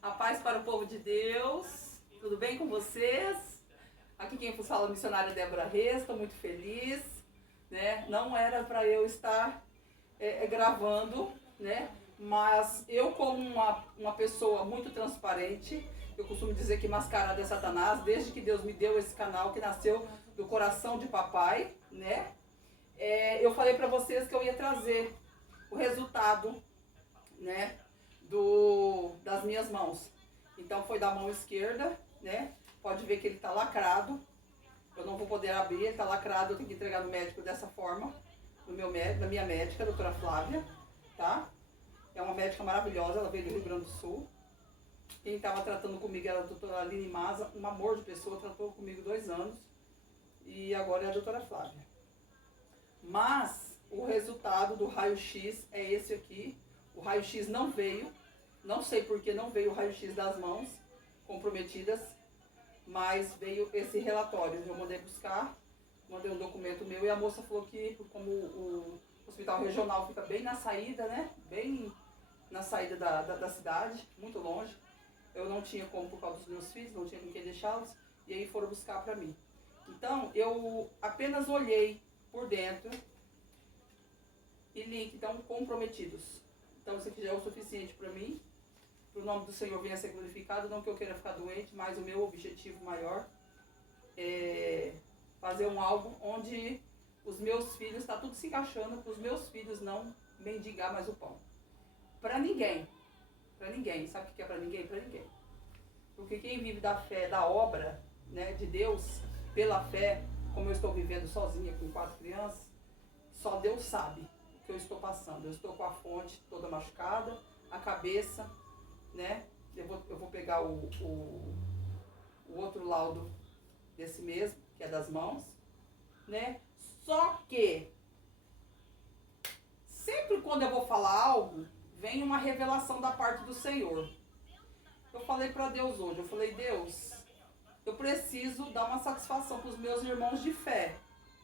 A paz para o povo de Deus. Tudo bem com vocês? Aqui quem vos fala é a missionária Débora Reis. Estou muito feliz, né? Não era para eu estar gravando, né? Mas eu, como uma pessoa muito transparente, eu costumo dizer que mascarada é Satanás, desde que Deus me deu esse canal que nasceu do coração de papai, né? Eu falei para vocês que eu ia trazer o resultado, né? Das minhas mãos. Então foi da mão esquerda, né? Pode ver que ele tá lacrado. Eu não vou poder abrir, ele tá lacrado, eu tenho que entregar no médico dessa forma. Da minha médica, a doutora Flávia, tá? É uma médica maravilhosa, ela veio do Rio Grande do Sul. Quem estava tratando comigo era a doutora Aline Maza, um amor de pessoa, tratou comigo 2 anos. E agora é a doutora Flávia. Mas o resultado do raio-x é esse aqui. O raio-x não veio. Não sei por que não veio o raio-x das mãos comprometidas, mas veio esse relatório. Eu mandei buscar, mandei um documento meu e a moça falou que, como o hospital regional fica bem na saída, né? Bem na saída da cidade, muito longe. Eu não tinha como por causa dos meus filhos, não tinha com quem deixá-los, e aí foram buscar para mim. Então, eu apenas olhei por dentro e li que estão comprometidos. Então, isso aqui já é o suficiente para mim. Para o nome do Senhor venha a ser glorificado, não que eu queira ficar doente, mas o meu objetivo maior é fazer algo onde os meus filhos, está tudo se encaixando, para os meus filhos não mendigar mais o pão. Para ninguém. Para ninguém. Sabe o que é para ninguém? Para ninguém. Porque quem vive da fé, da obra, né, de Deus, pela fé, como eu estou vivendo sozinha com 4 crianças, só Deus sabe o que eu estou passando. Eu estou com a fonte toda machucada, a cabeça, né? Eu vou pegar o outro laudo desse mesmo, que é das mãos, né? Só que sempre quando eu vou falar algo, vem uma revelação da parte do Senhor. Eu falei para Deus hoje, eu falei, Deus, eu preciso dar uma satisfação para os meus irmãos de fé.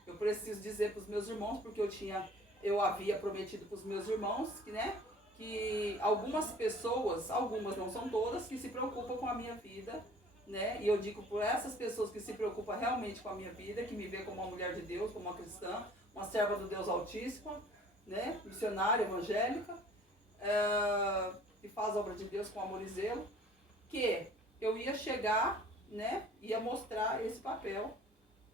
Eu preciso dizer para os meus irmãos, porque eu havia prometido para os meus irmãos que, né, que algumas pessoas, algumas não são todas, que se preocupam com a minha vida, né? E eu digo por essas pessoas que se preocupam realmente com a minha vida, que me vê como uma mulher de Deus, como uma cristã, uma serva do Deus Altíssimo, né? Missionária, evangélica, que faz a obra de Deus com amor e zelo, que eu ia chegar, né? Ia mostrar esse papel,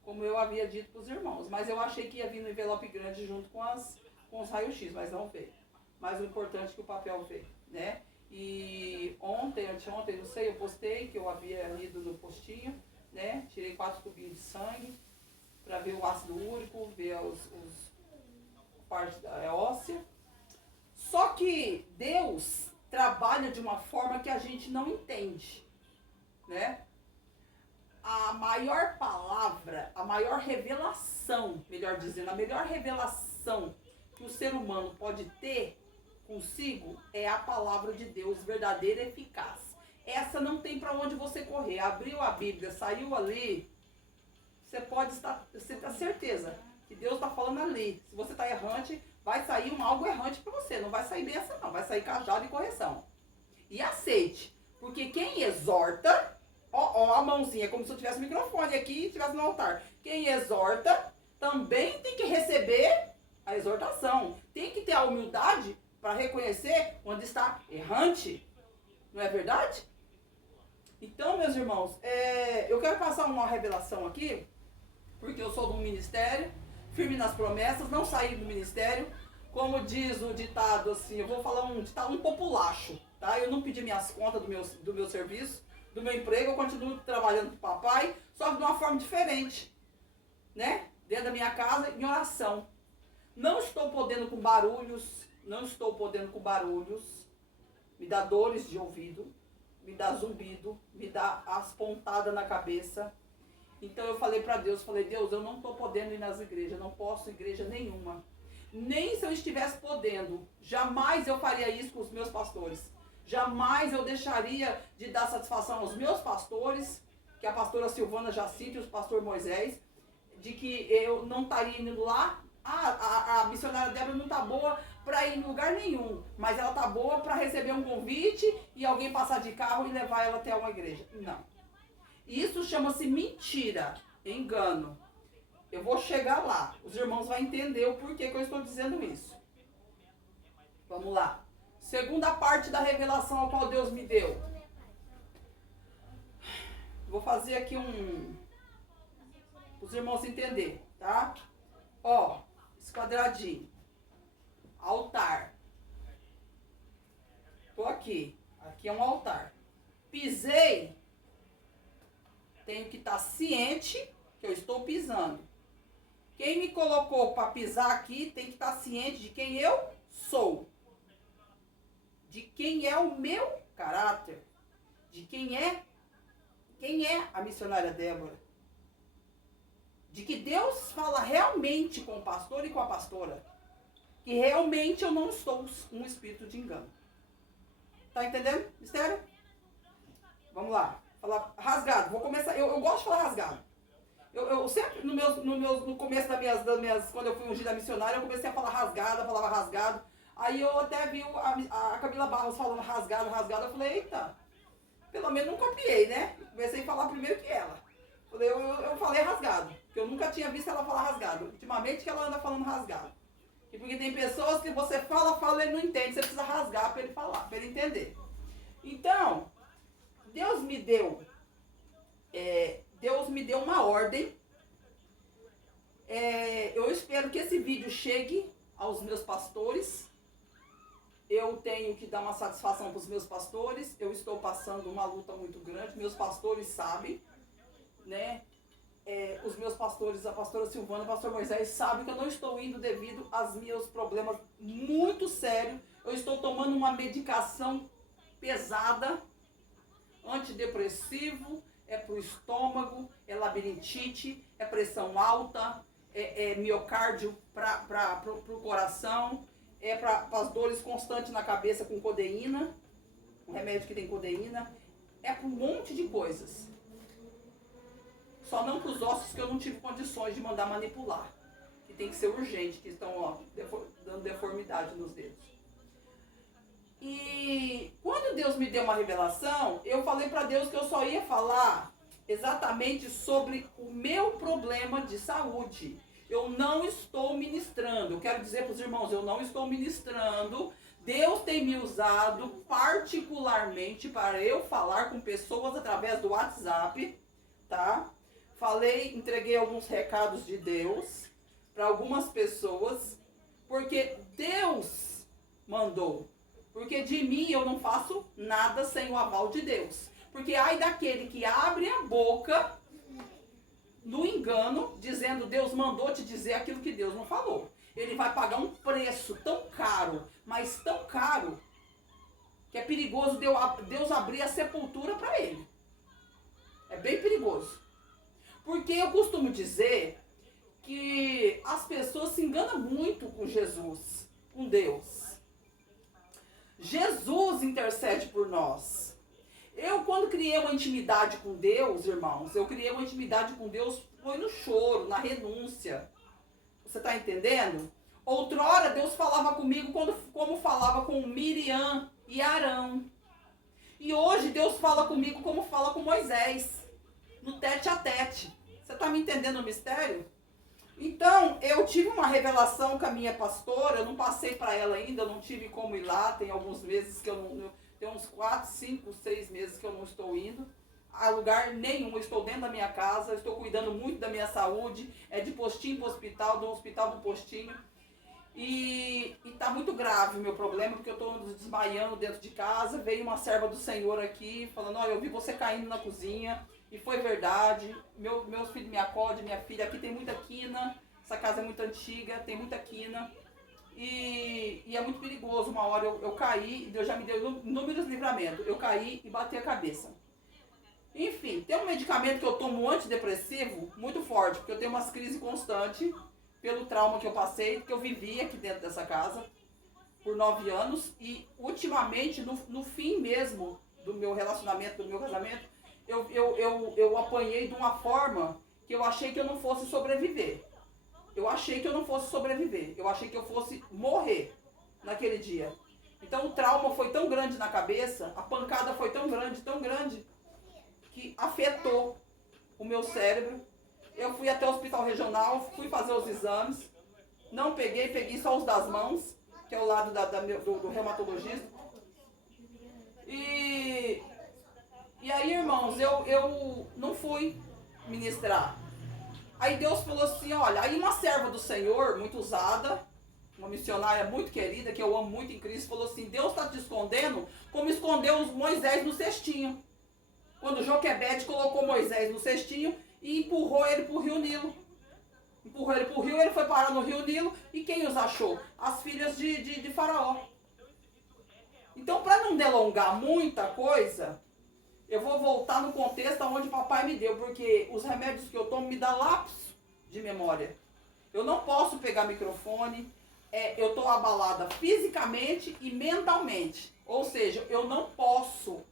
como eu havia dito para os irmãos. Mas eu achei que ia vir no envelope grande junto com os raios-x, mas não veio. Mas o importante é que o papel veio, né? E anteontem, não sei, eu postei que eu havia ido no postinho, né? Tirei 4 tubinhos de sangue para ver o ácido úrico, ver a parte da óssea. Só que Deus trabalha de uma forma que a gente não entende, né? A maior palavra, a maior revelação, melhor dizendo, a melhor revelação que o ser humano pode ter consigo é a palavra de Deus, verdadeira e eficaz. Essa não tem para onde você correr. Abriu a Bíblia, saiu ali, você tem certeza que Deus está falando ali. Se você está errante, vai sair algo errante para você. Não vai sair benção não, vai sair cajado e correção. E aceite, porque quem exorta, ó a mãozinha, como se eu tivesse o microfone aqui e estivesse no altar. Quem exorta também tem que receber a exortação. Tem que ter a humildade para reconhecer quando está errante. Não é verdade? Então, meus irmãos, eu quero passar uma revelação aqui, porque eu sou de um ministério, firme nas promessas, não saí do ministério. Como diz o ditado, assim, eu vou falar um ditado populacho, tá? Eu não pedi minhas contas do meu serviço, do meu emprego, eu continuo trabalhando para o papai, só que de uma forma diferente, né? Dentro da minha casa, em oração. Não estou podendo com barulhos, me dá dores de ouvido, me dá zumbido, me dá as pontadas na cabeça. Então eu falei para Deus, Deus, eu não estou podendo ir nas igrejas, não posso igreja nenhuma. Nem se eu estivesse podendo, jamais eu faria isso com os meus pastores. Jamais eu deixaria de dar satisfação aos meus pastores, que a pastora Silvana Jacinto e o pastor Moisés, de que eu não estaria indo lá. A missionária Débora não está boa para ir em lugar nenhum, mas ela está boa para receber um convite e alguém passar de carro e levar ela até uma igreja. Não. Isso chama-se mentira, engano. Eu vou chegar lá. Os irmãos vão entender o porquê que eu estou dizendo isso. Vamos lá. Segunda parte da revelação a qual Deus me deu. Vou fazer aqui os irmãos entenderem, tá? Ó, esse quadradinho. Altar. Tô aqui. Aqui é um altar. Pisei. Tenho que estar ciente que eu estou pisando. Quem me colocou para pisar aqui tem que estar ciente de quem eu sou. De quem é o meu caráter. De quem é a missionária Débora. De que Deus fala realmente com o pastor e com a pastora. Que realmente eu não estou um espírito de engano. Tá entendendo? Mistério? Vamos lá. Falar rasgado. Vou começar. Eu gosto de falar rasgado. Eu sempre, no começo das minhas, quando eu fui ungida missionária, eu comecei a falar rasgado, a palavra rasgado. Aí eu até vi a Camila Barros falando rasgado. Eu falei, eita, pelo menos não copiei, né? Comecei a falar primeiro que ela. Eu falei rasgado, porque eu nunca tinha visto ela falar rasgado. Ultimamente que ela anda falando rasgado. E porque tem pessoas que você fala, ele não entende. Você precisa rasgar para ele falar, para ele entender. Então, Deus me deu uma ordem. Eu espero que esse vídeo chegue aos meus pastores. Eu tenho que dar uma satisfação para os meus pastores. Eu estou passando uma luta muito grande. Meus pastores sabem, né? Os meus pastores, a pastora Silvana, o pastor Moisés, sabem que eu não estou indo devido aos meus problemas muito sérios. Eu estou tomando uma medicação pesada, antidepressivo, é para o estômago, é labirintite, é pressão alta, é miocárdio para o coração, é para as dores constantes na cabeça com codeína, um remédio que tem codeína, é para um monte de coisas. Só não para os ossos que eu não tive condições de mandar manipular, que tem que ser urgente, que estão dando deformidade nos dedos. E quando Deus me deu uma revelação, eu falei para Deus que eu só ia falar exatamente sobre o meu problema de saúde. Eu não estou ministrando. Eu quero dizer para os irmãos, eu não estou ministrando. Deus tem me usado particularmente para eu falar com pessoas através do WhatsApp, tá? Entreguei alguns recados de Deus para algumas pessoas, porque Deus mandou. Porque de mim eu não faço nada sem o aval de Deus. Porque ai daquele que abre a boca no engano, dizendo Deus mandou te dizer aquilo que Deus não falou. Ele vai pagar um preço tão caro, mas tão caro, que é perigoso Deus abrir a sepultura para ele. É bem perigoso. Porque eu costumo dizer que as pessoas se enganam muito com Jesus, com Deus. Jesus intercede por nós. Eu, quando criei uma intimidade com Deus, irmãos, eu criei uma intimidade com Deus, foi no choro, na renúncia. Você está entendendo? Outrora, Deus falava comigo como falava com Miriam e Arão. E hoje, Deus fala comigo como fala com Moisés, no tete a tete. Você está me entendendo o mistério? Então, eu tive uma revelação com a minha pastora, eu não passei para ela ainda, eu não tive como ir lá, tem alguns meses que eu não... Tem uns 4, 5, 6 meses que eu não estou indo a lugar nenhum. Eu estou dentro da minha casa, eu estou cuidando muito da minha saúde, de postinho para o hospital, do hospital para postinho. E tá muito grave o meu problema, porque eu estou desmaiando dentro de casa. Veio uma serva do Senhor aqui, falando, olha, eu vi você caindo na cozinha, e foi verdade. Meus filhos me acodem, minha filha, aqui tem muita quina, essa casa é muito antiga, tem muita quina. E é muito perigoso. Uma hora eu caí, Deus já me deu inúmeros livramentos. Eu caí e bati a cabeça. Enfim, tem um medicamento que eu tomo antidepressivo muito forte, porque eu tenho umas crises constantes pelo trauma que eu passei, que eu vivi aqui dentro dessa casa por 9 anos. E ultimamente, no fim mesmo do meu relacionamento, do meu casamento, eu apanhei de uma forma que eu achei que eu não fosse sobreviver. Eu achei que eu fosse morrer naquele dia. Então o trauma foi tão grande na cabeça, a pancada foi tão grande, que afetou o meu cérebro. Eu fui até o hospital regional, fui fazer os exames, não peguei só os das mãos, que é o lado do reumatologista. E aí, irmãos, eu não fui ministrar. Aí Deus falou assim, olha, aí uma serva do Senhor, muito usada, uma missionária muito querida, que eu amo muito em Cristo, falou assim, Deus está te escondendo como escondeu Moisés no cestinho. Quando Joquebede colocou Moisés no cestinho e empurrou ele para o rio Nilo. Empurrou ele para o rio, ele foi parar no rio Nilo, e quem os achou? As filhas de Faraó. Então, para não delongar muita coisa, eu vou voltar no contexto onde papai me deu, porque os remédios que eu tomo me dão lapso de memória. Eu não posso pegar microfone, eu estou abalada fisicamente e mentalmente. Ou seja, eu não posso,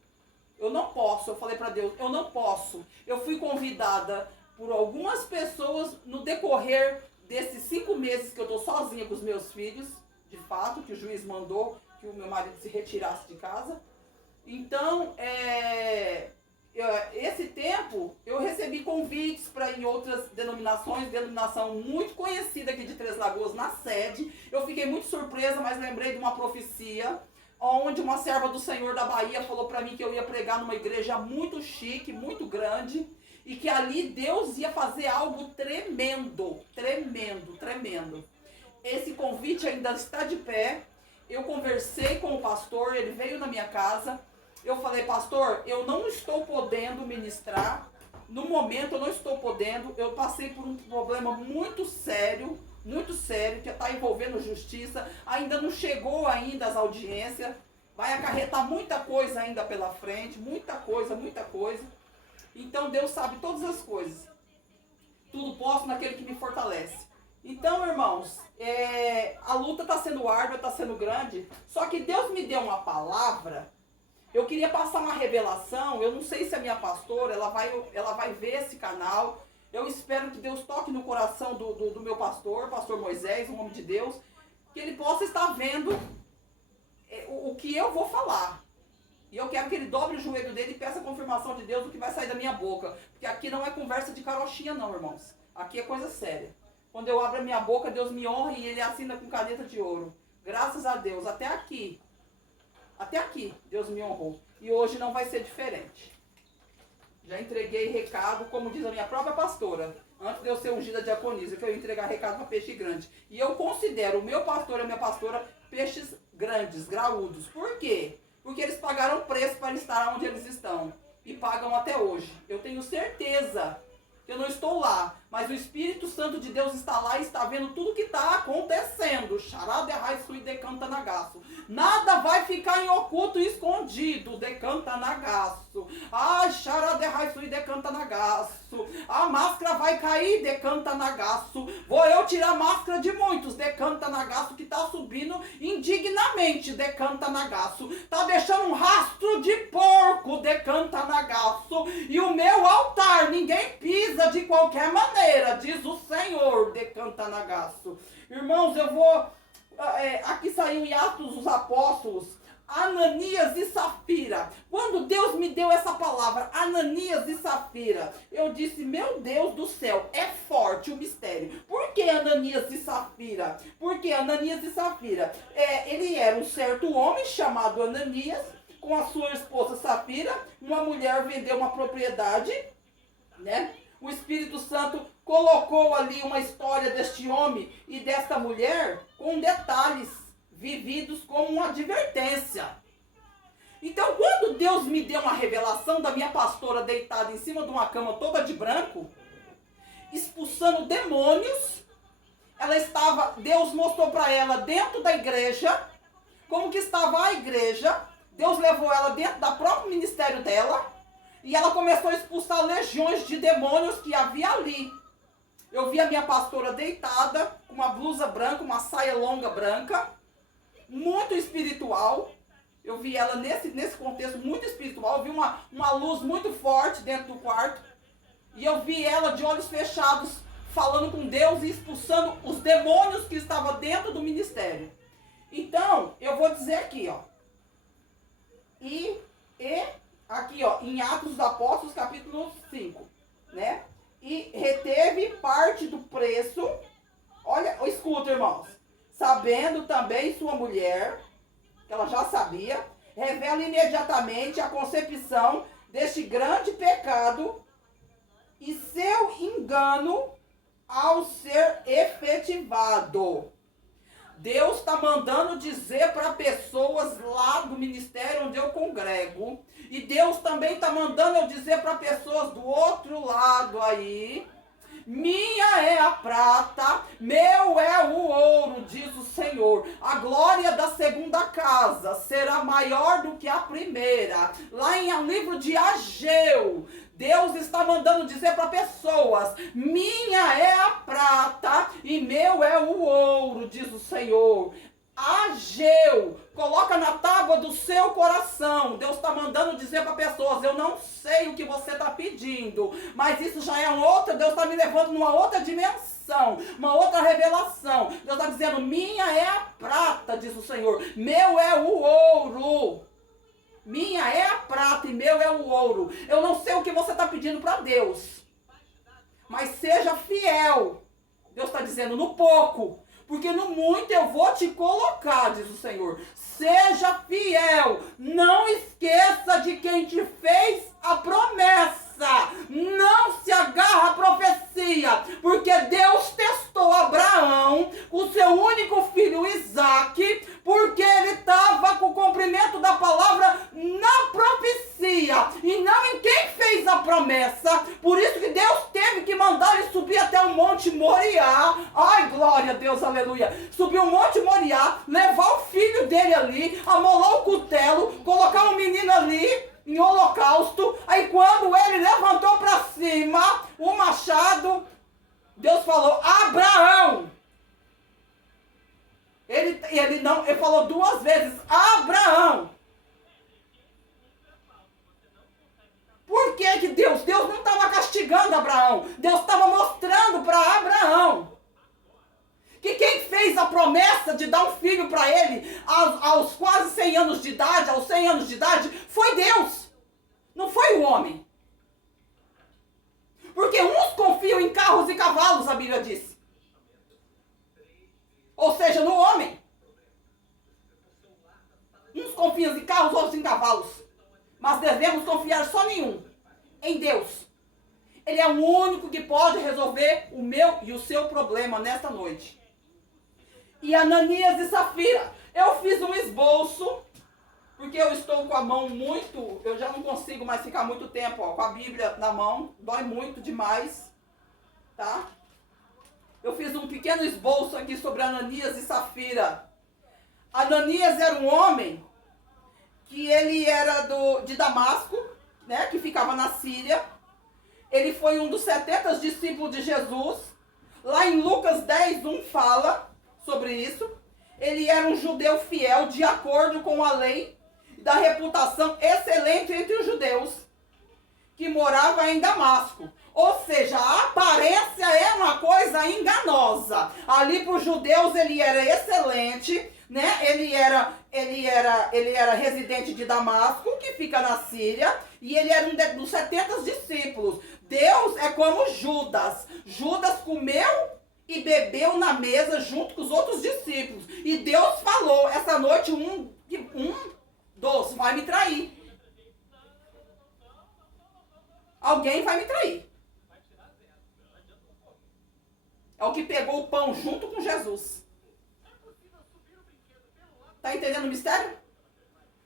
eu falei para Deus, eu não posso. Eu fui convidada por algumas pessoas no decorrer desses 5 meses que eu estou sozinha com os meus filhos, de fato, que o juiz mandou que o meu marido se retirasse de casa. Então, esse tempo, eu recebi convites para ir em outras denominações, denominação muito conhecida aqui de Três Lagoas, na sede. Eu fiquei muito surpresa, mas lembrei de uma profecia, onde uma serva do Senhor da Bahia falou para mim que eu ia pregar numa igreja muito chique, muito grande, e que ali Deus ia fazer algo tremendo, tremendo, tremendo. Esse convite ainda está de pé. Eu conversei com o pastor, ele veio na minha casa. Eu falei, pastor, eu não estou podendo ministrar. No momento eu não estou podendo. Eu passei por um problema muito sério, que está envolvendo justiça. Ainda não chegou ainda as audiências. Vai acarretar muita coisa ainda pela frente. Muita coisa, muita coisa. Então Deus sabe todas as coisas. Tudo posso naquele que me fortalece. Então, irmãos, a luta está sendo árdua, está sendo grande. Só que Deus me deu uma palavra. Eu queria passar uma revelação. Eu não sei se a minha pastora, ela vai ver esse canal. Eu espero que Deus toque no coração do meu pastor Moisés, o nome de Deus, que ele possa estar vendo o que eu vou falar. E eu quero que ele dobre o joelho dele e peça a confirmação de Deus do que vai sair da minha boca. Porque aqui não é conversa de carochinha não, irmãos. Aqui é coisa séria. Quando eu abro a minha boca, Deus me honra e ele assina com caneta de ouro. Graças a Deus. Até aqui, Deus me honrou. E hoje não vai ser diferente. Já entreguei recado, como diz a minha própria pastora, antes de eu ser ungida diaconisa, que eu ia entregar recado para peixe grande. E eu considero o meu pastor e a minha pastora peixes grandes, graúdos. Por quê? Porque eles pagaram preço para estar onde eles estão. E pagam até hoje. Eu tenho certeza que eu não estou lá, mas o Espírito Santo de Deus está lá e está vendo tudo que está acontecendo. Xaraderraiçu e decanta nagaço. Nada vai ficar em oculto e escondido. Decanta nagaço. Ai, xaraderraiçu e decanta nagaço. A máscara vai cair, decanta nagaço. Vou eu tirar a máscara de muitos, decanta nagaço, que está subindo indignamente, decanta nagaço. Tá deixando um rastro de porco, decanta nagaço. E o meu altar ninguém pisa de qualquer maneira, diz o Senhor, decanta nagaço. Irmãos, eu vou... aqui saiu em Atos dos Apóstolos, Ananias e Safira. Quando Deus me deu essa palavra, Ananias e Safira, eu disse, meu Deus do céu, é forte o mistério. Por que Ananias e Safira? Porque Ananias e Safira, ele era um certo homem chamado Ananias, com a sua esposa Safira. Uma mulher vendeu uma propriedade, né? O Espírito Santo colocou ali uma história deste homem e desta mulher com detalhes vividos como uma advertência. Então, quando Deus me deu uma revelação da minha pastora deitada em cima de uma cama toda de branco, expulsando demônios, Deus mostrou para ela dentro da igreja, como que estava a igreja. Deus levou ela dentro do próprio ministério dela, e ela começou a expulsar legiões de demônios que havia ali. Eu vi a minha pastora deitada, com uma blusa branca, uma saia longa branca, muito espiritual. Eu vi ela nesse contexto muito espiritual. Eu vi uma luz muito forte dentro do quarto. E eu vi ela de olhos fechados, falando com Deus e expulsando os demônios que estavam dentro do ministério. Então, eu vou dizer aqui, ó. E aqui, ó, em Atos dos Apóstolos, capítulo 5, né? E reteve parte do preço. Olha, escuta, irmãos. Sabendo também sua mulher, que ela já sabia, revela imediatamente a concepção deste grande pecado e seu engano ao ser efetivado. Deus está mandando dizer para pessoas lá do ministério onde eu congrego, e Deus também está mandando eu dizer para pessoas do outro lado aí: minha é a prata, meu é o ouro, diz o Senhor. A glória da segunda casa será maior do que a primeira. Lá em o livro de Ageu, Deus está mandando dizer para pessoas: minha é a prata e meu é o ouro, diz o Senhor. Ageu, coloca na tábua do seu coração. Deus está mandando dizer para pessoas: eu não sei o que você está pedindo, mas isso já é outra. Deus está me levando numa outra dimensão, uma outra revelação. Deus está dizendo: minha é a prata, diz o Senhor, meu é o ouro. Minha é a prata e meu é o ouro. Eu não sei o que você está pedindo para Deus, mas seja fiel. Deus está dizendo: no pouco, porque no muito eu vou te colocar, diz o Senhor. Seja fiel. Não esqueça de quem te fez a promessa. Não se agarra à profecia, porque Deus testou Abraão, o seu único filho Isaque, porque ele estava com o cumprimento da palavra na profecia e não em quem fez a promessa. Por isso que Deus teve que mandar ele subir até o Monte Moriá. Ai, glória a Deus, aleluia. Subir o Monte Moriá, levar o filho dele ali, amolar o cutelo, colocar o menino ali em holocausto. Aí quando ele levantou para cima o machado, Deus falou: Abraão. Ele falou duas vezes: Abraão. Por que Deus não estava castigando Abraão? Deus estava mostrando para Abraão que quem fez a promessa de dar um filho para ele aos quase 100 anos de idade, aos 100 anos de idade, foi Deus. Não foi o homem. Porque uns confiam em carros e cavalos, a Bíblia diz. Ou seja, no homem. Uns confiam em carros, outros em cavalos. Mas devemos confiar só em um: em Deus. Ele é o único que pode resolver o meu e o seu problema nesta noite. E Ananias e Safira, eu fiz um esboço, porque eu estou com a mão muito, eu já não consigo mais ficar muito tempo, ó, com a Bíblia na mão, dói muito demais, tá? Eu fiz um pequeno esboço aqui sobre Ananias e Safira. Ananias era um homem que ele era de Damasco, né, que ficava na Síria. Ele foi um dos 70 discípulos de Jesus. Lá em Lucas 10:1 fala sobre isso. Ele era um judeu fiel, de acordo com a lei, da reputação excelente entre os judeus, que morava em Damasco. Ou seja, a aparência é uma coisa enganosa. Ali para os judeus ele era excelente, né? Ele era residente de Damasco, que fica na Síria, e ele era um dos 70 discípulos. Deus é como Judas. Judas comeu e bebeu na mesa junto com os outros discípulos. E Deus falou: essa noite um dos vai me trair. Alguém vai me trair. É o que pegou o pão junto com Jesus. Tá entendendo o mistério?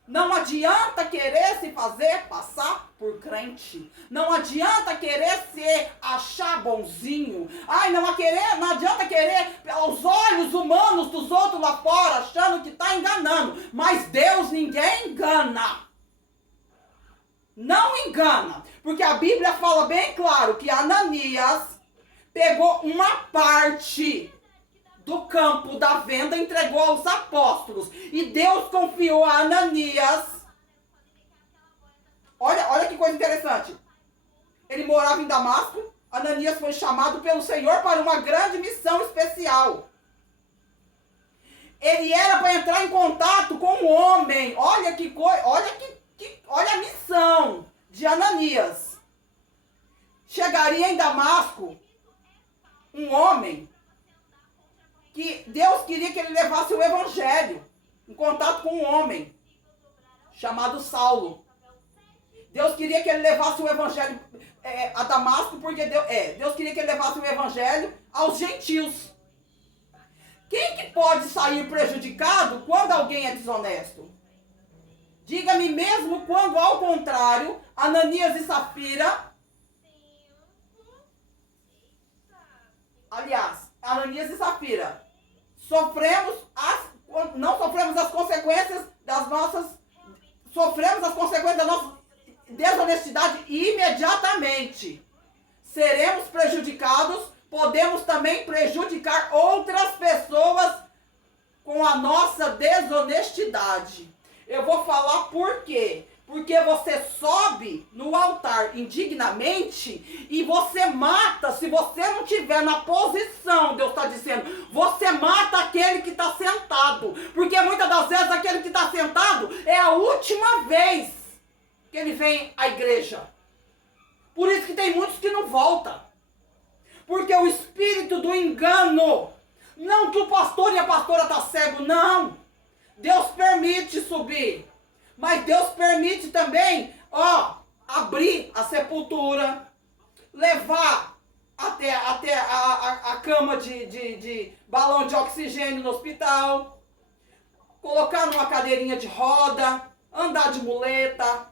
Não adianta querer se fazer passar por crente. Não adianta querer se achar bonzinho. Ai, não adianta querer aos olhos humanos dos outros lá fora, achando que está enganando. Mas Deus ninguém engana. Não engana. Porque a Bíblia fala bem claro que Ananias pegou uma parte do campo da venda, entregou aos apóstolos. E Deus confiou a Ananias. Olha que coisa interessante. Ele morava em Damasco. Ananias foi chamado pelo Senhor para uma grande missão especial. Ele era para entrar em contato com o homem. Olha que coisa, olha a missão de Ananias. Chegaria em Damasco um homem que Deus queria que ele levasse o evangelho em contato com um homem chamado Saulo. Deus queria que ele levasse o evangelho a Damasco, porque Deus queria que ele levasse o evangelho aos gentios. Quem que pode sair prejudicado quando alguém é desonesto? Diga-me, mesmo quando, ao contrário, Ananias e Safira... Aliás, Ananias e Safira, não sofremos as consequências das nossas... Sofremos as consequências da nossa desonestidade imediatamente. Seremos prejudicados, podemos também prejudicar outras pessoas com a nossa desonestidade. Eu vou falar por quê. Porque você sobe no altar indignamente e você mata, se você não estiver na posição, Deus está dizendo, você mata aquele que está sentado. Porque muitas das vezes aquele que está sentado é a última vez que ele vem à igreja. Por isso que tem muitos que não voltam. Porque o espírito do engano, não que o pastor e a pastora estão cegos, não. Deus permite subir. Mas Deus permite também, abrir a sepultura, levar até a cama de balão de oxigênio no hospital, colocar numa cadeirinha de roda, andar de muleta.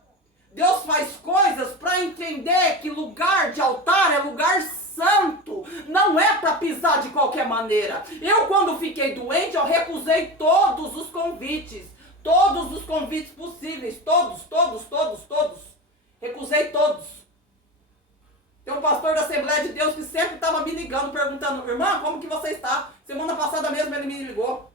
Deus faz coisas para entender que lugar de altar é lugar santo, não é para pisar de qualquer maneira. Eu, quando fiquei doente, eu recusei todos os convites. Todos os convites possíveis, todos. Recusei todos. Tem um pastor da Assembleia de Deus que sempre estava me ligando, perguntando, irmã, como que você está? Semana passada mesmo ele me ligou.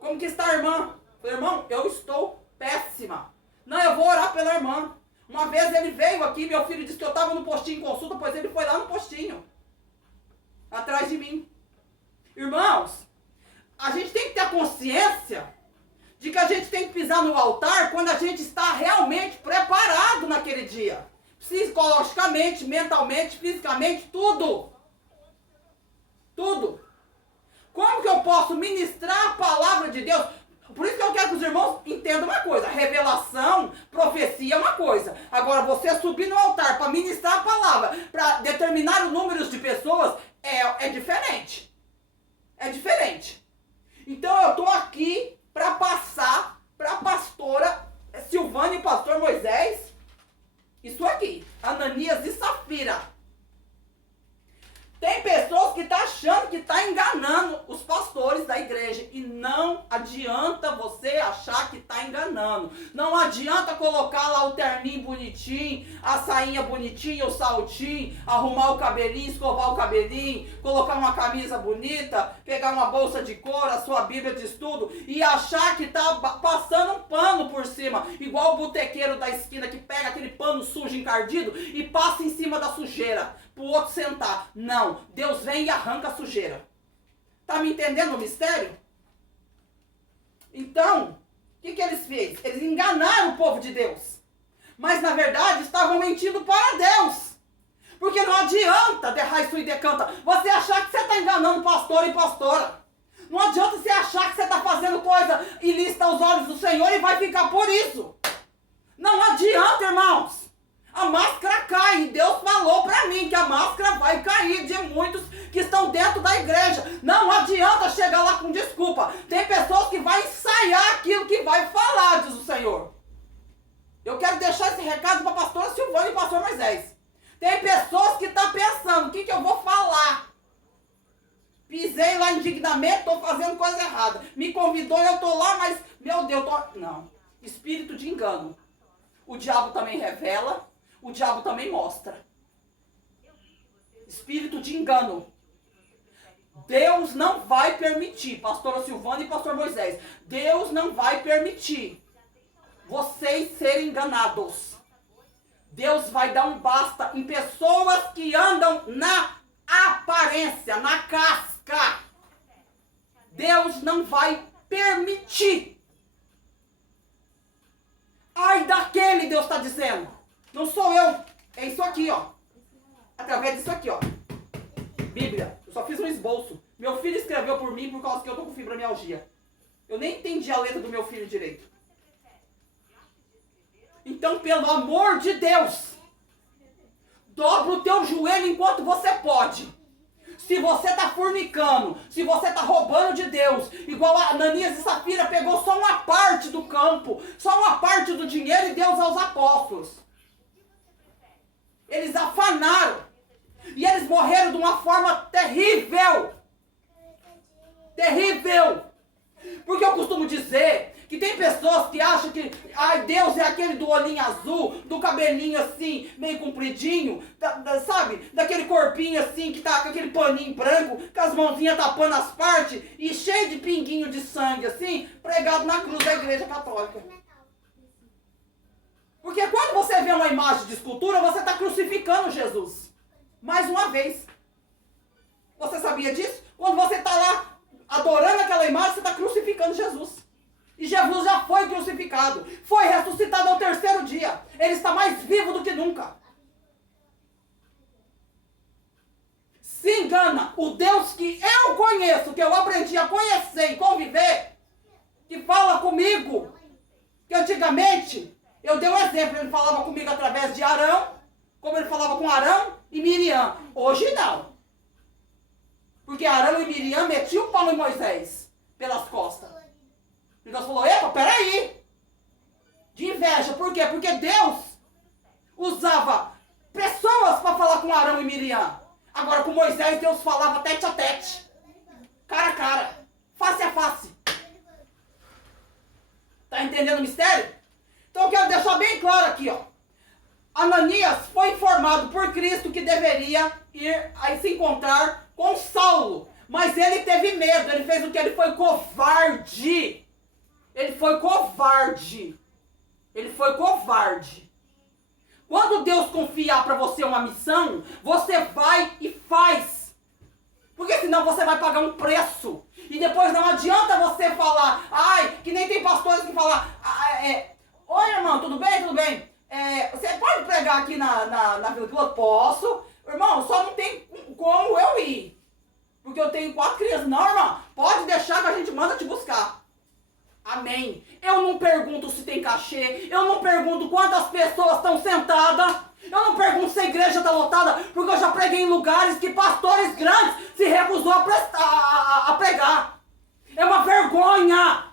Como que está a irmã? Eu falei, irmão, eu estou péssima. Não, eu vou orar pela irmã. Uma vez ele veio aqui, meu filho disse que eu estava no postinho em consulta, pois ele foi lá no postinho. Atrás de mim. Irmãos, a gente tem que ter a consciência de que a gente tem que pisar no altar quando a gente está realmente preparado naquele dia. Psicologicamente, mentalmente, fisicamente, tudo. Tudo. Como que eu posso ministrar a palavra de Deus? Por isso que eu quero que os irmãos entendam uma coisa. Revelação, profecia é uma coisa. Agora, você subir no altar para ministrar a palavra, para determinar o número de pessoas, é diferente. É diferente. Então, eu estou aqui para passar para a pastora Silvânia e pastor Moisés, isso aqui, Ananias e Safira. Tem pessoas que estão achando que está enganando os pastores da igreja. E não adianta você achar que está enganando. Não adianta colocar lá o terninho bonitinho, a sainha bonitinha, o saltinho, arrumar o cabelinho, escovar o cabelinho, colocar uma camisa bonita, pegar uma bolsa de couro, a sua bíblia de estudo e achar que está passando um pano por cima. Igual o botequeiro da esquina que pega aquele pano sujo encardido e passa em cima da sujeira para o outro sentar. Não, Deus vem e arranca a sujeira. Tá me entendendo o mistério? Então, o que eles fez? Eles enganaram o povo de Deus. Mas na verdade estavam mentindo para Deus. Porque não adianta, derrai sua e decanta, você achar que você está enganando pastor e pastora. Não adianta você achar que você está fazendo coisa ilícita aos olhos do Senhor e vai ficar por isso. Não adianta, irmãos. A máscara cai, e Deus falou para mim que a máscara vai cair de muitos que estão dentro da igreja. Não adianta chegar lá com desculpa. Tem pessoas que vão ensaiar aquilo que vai falar, diz o Senhor. Eu quero deixar esse recado para a pastora Silvânia e pastor Moisés. Tem pessoas que estão pensando, o que eu vou falar? Pisei lá indignamente, estou fazendo coisa errada. Me convidou, eu estou lá, mas, meu Deus, não. Espírito de engano. O diabo também revela. O diabo também mostra. Espírito de engano. Deus não vai permitir, pastora Silvana e pastor Moisés, Deus não vai permitir vocês serem enganados. Deus vai dar um basta em pessoas que andam na aparência, na casca. Deus não vai permitir. Ai daquele, Deus está dizendo. Não sou eu. É isso aqui, ó. Através disso aqui, ó. Bíblia. Eu só fiz um esboço. Meu filho escreveu por mim por causa que eu tô com fibromialgia. Eu nem entendi a letra do meu filho direito. Então, pelo amor de Deus, dobra o teu joelho enquanto você pode. Se você está fornicando, se você está roubando de Deus, igual a Ananias e Safira pegou só uma parte do campo, só uma parte do dinheiro e deu aos apóstolos. Eles afanaram. E eles morreram de uma forma terrível. Terrível. Porque eu costumo dizer que tem pessoas que acham que Deus é aquele do olhinho azul, do cabelinho assim, meio compridinho, sabe? Daquele corpinho assim, que tá com aquele paninho branco, com as mãozinhas tapando as partes, e cheio de pinguinho de sangue assim, pregado na cruz da Igreja Católica. Porque quando você vê uma imagem de escultura, você está crucificando Jesus. Mais uma vez. Você sabia disso? Quando você está lá adorando aquela imagem, você está crucificando Jesus. E Jesus já foi crucificado. Foi ressuscitado ao terceiro dia. Ele está mais vivo do que nunca. Se engana. O Deus que eu conheço, que eu aprendi a conhecer e conviver, que fala comigo, que antigamente, eu dei um exemplo, ele falava comigo através de Arão, como ele falava com Arão e Miriam. Hoje não. Porque Arão e Miriam metiam o pau em Moisés pelas costas. E Deus falou, epa, peraí. De inveja, por quê? Porque Deus usava pessoas para falar com Arão e Miriam. Agora com Moisés, Deus falava tete a tete. Cara a cara. Face a face. Tá entendendo o mistério? Então eu quero deixar bem claro aqui, ó. Ananias foi informado por Cristo que deveria ir a se encontrar com Saulo. Mas ele teve medo. Ele fez o que? Ele foi covarde. Ele foi covarde. Ele foi covarde. Quando Deus confiar para você uma missão, você vai e faz. Porque senão você vai pagar um preço. E depois não adianta você falar, que nem tem pastores que falam, oi irmão, tudo bem? Tudo bem? Você pode pregar aqui na Vila Piloto? Posso. Irmão, só não tem como eu ir. Porque eu tenho 4 crianças. Não, irmão, pode deixar que a gente manda te buscar. Amém. Eu não pergunto se tem cachê. Eu não pergunto quantas pessoas estão sentadas. Eu não pergunto se a igreja está lotada. Porque eu já preguei em lugares que pastores grandes se recusou a pregar. É uma vergonha.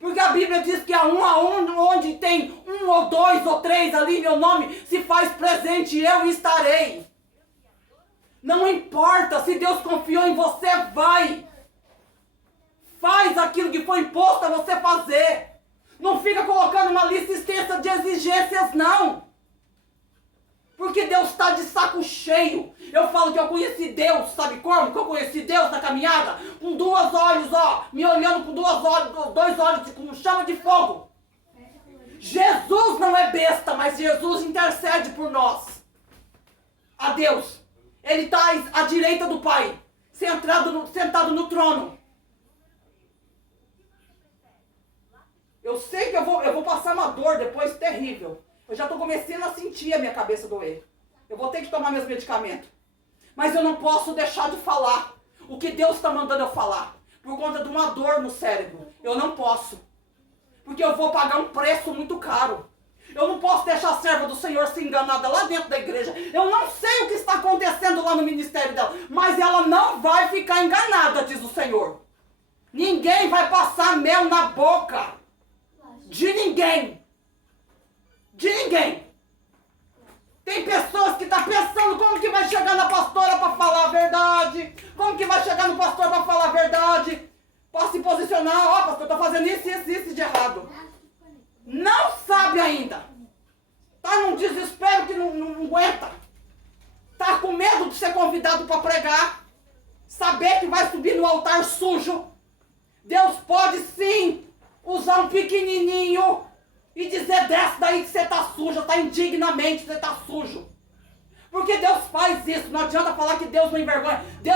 Porque a Bíblia diz que onde tem 1 ou 2 ou 3 ali, meu nome se faz presente, eu estarei. Não importa, se Deus confiou em você, vai. Faz aquilo que foi imposto a você fazer. Não fica colocando uma lista extensa de exigências, não. Porque Deus está de saco cheio. Eu falo que eu conheci Deus, sabe como? Que eu conheci Deus na caminhada? Com 2 olhos, me olhando com 2 olhos com chama de fogo. Jesus não é besta, mas Jesus intercede por nós. A Deus. Ele está à direita do Pai, sentado no trono. Eu sei que eu vou passar uma dor depois terrível. Eu já estou começando a sentir a minha cabeça doer. Eu vou ter que tomar meus medicamentos. Mas eu não posso deixar de falar o que Deus está mandando eu falar. Por conta de uma dor no cérebro. Eu não posso. Porque eu vou pagar um preço muito caro. Eu não posso deixar a serva do Senhor ser enganada lá dentro da igreja. Eu não sei o que está acontecendo lá no ministério dela. Mas ela não vai ficar enganada, diz o Senhor. Ninguém vai passar mel na boca. De ninguém. De ninguém. Tem pessoas que estão pensando como que vai chegar na pastora para falar a verdade. Como que vai chegar no pastor para falar a verdade. Para se posicionar. Pastor, estou fazendo isso de errado. Não sabe ainda. Está num desespero que não aguenta. Está com medo de ser convidado para pregar. Saber que vai subir no altar sujo. Deus pode sim usar um pequenininho e dizer, desce daí que você está sujo, está indignamente, você está sujo. Porque Deus faz isso, não adianta falar que Deus não envergonha. Deus